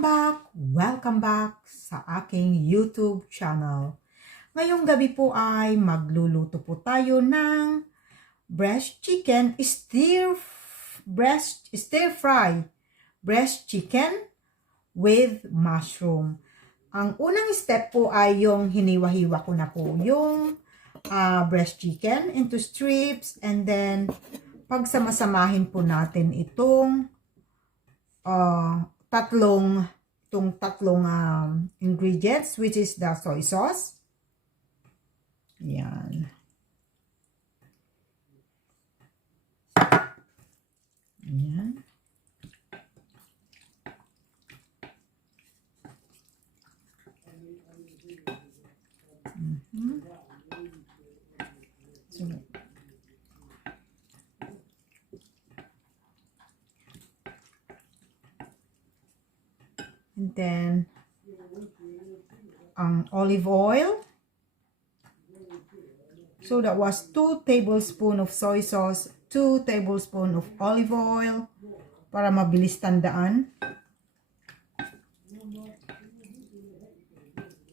Welcome back sa aking YouTube channel. Ngayong gabi po ay magluluto po tayo ng chicken stir fry breast chicken with mushroom. Ang unang step po ay yung hiniwa-hiwa ko na po yung breast chicken into strips, and then pagsamasamahin po natin itong tatlong ingredients, which is the soy sauce. Yan. Yan. So, and then olive oil. So that was 2 tablespoons of soy sauce, 2 tablespoons of olive oil para mabilis tandaan.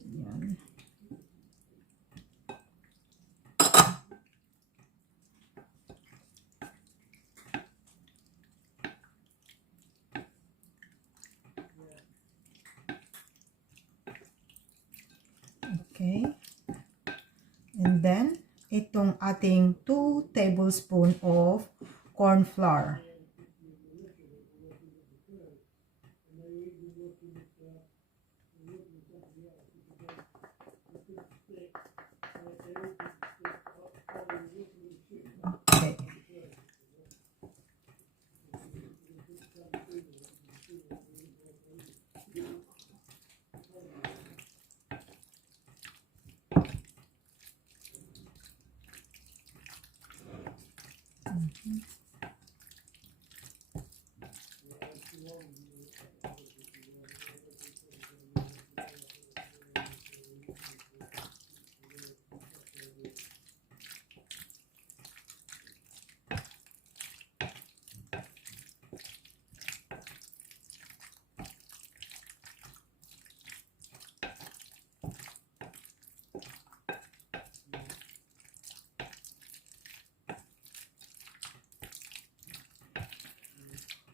Yan. Okay. And then, itong ating 2 tablespoons of corn flour. Okay.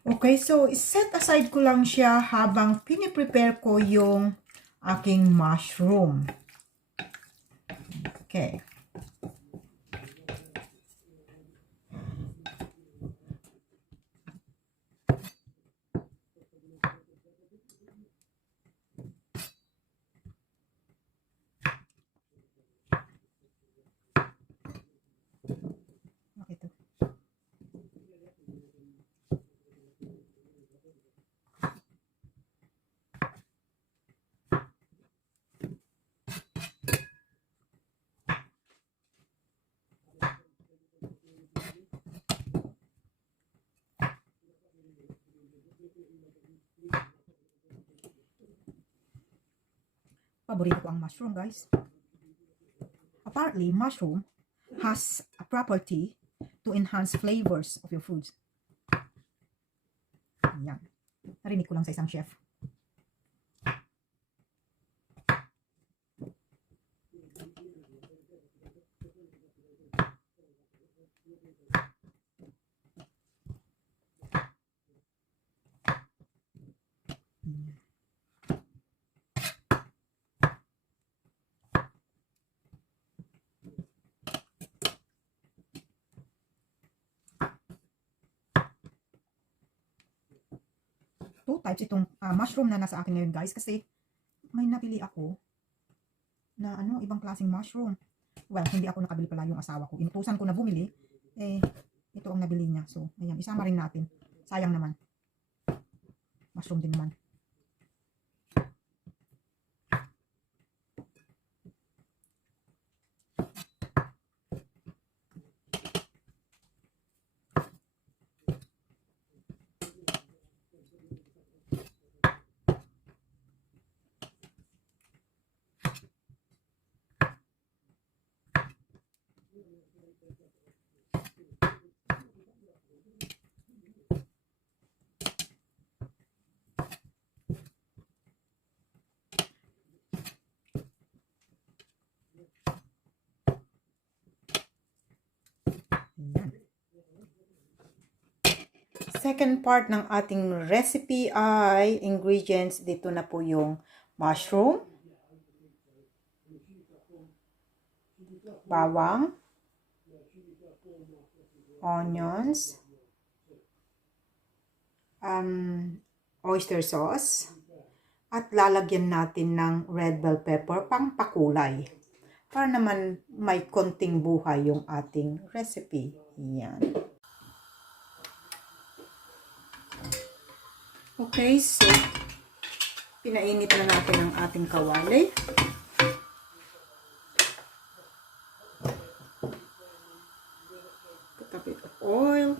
Okay, so set aside ko lang siya habang piniprepare ko yung aking mushroom. Okay. Paborito ko ang mushroom, guys. Apparently, mushroom has a property to enhance flavors of your foods. Yan. Narinig ko lang sa isang chef. Two types itong mushroom na nasa akin ngayon, guys, kasi may napili ako na ibang klaseng mushroom. Well, hindi ako nakabili pala, yung asawa ko. Inutusan ko na bumili, ito ang nabili niya. So, ayan, isama rin natin. Sayang naman. Mushroom din naman. second part ng ating recipe ay ingredients. Dito na po yung mushroom, bawang, onions, oyster sauce, at lalagyan natin ng red bell pepper pang pakulay. Para naman may konting buhay yung ating recipe. Yan. Okay, so pinainit na natin ang ating kawali. Put a bit of oil.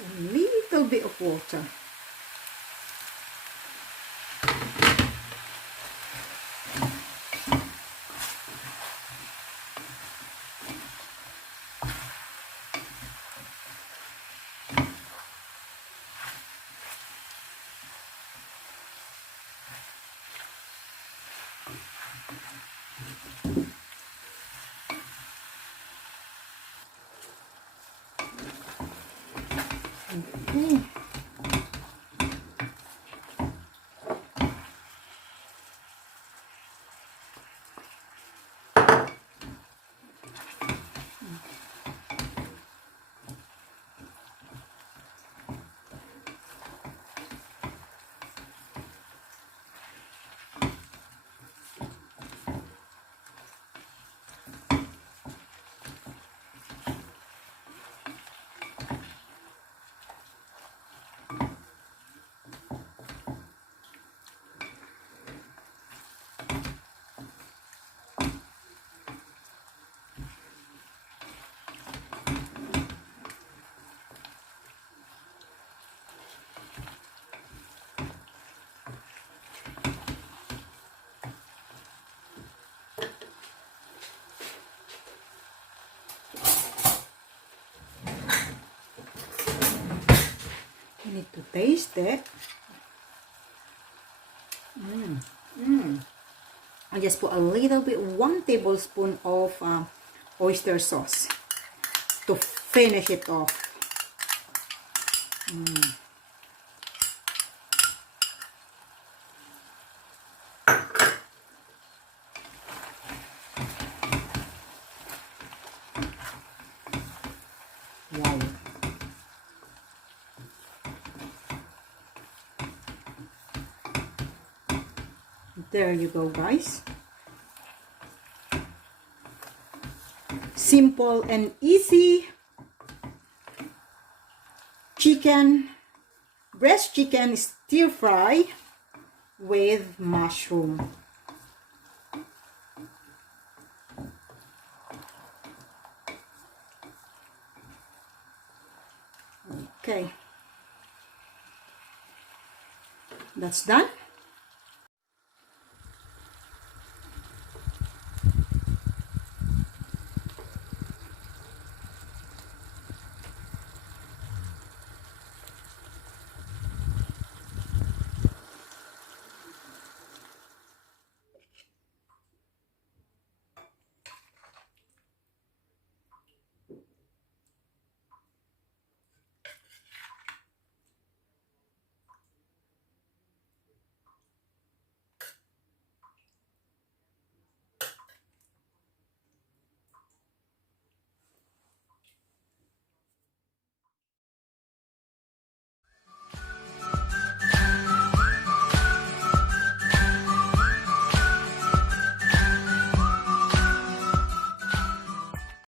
A little bit of water. Okay. I need to taste it. I just put a little bit, 1 tablespoon of oyster sauce to finish it off. Wow. There you go, guys. Simple and easy breast chicken stir fry with mushroom. Okay, that's done.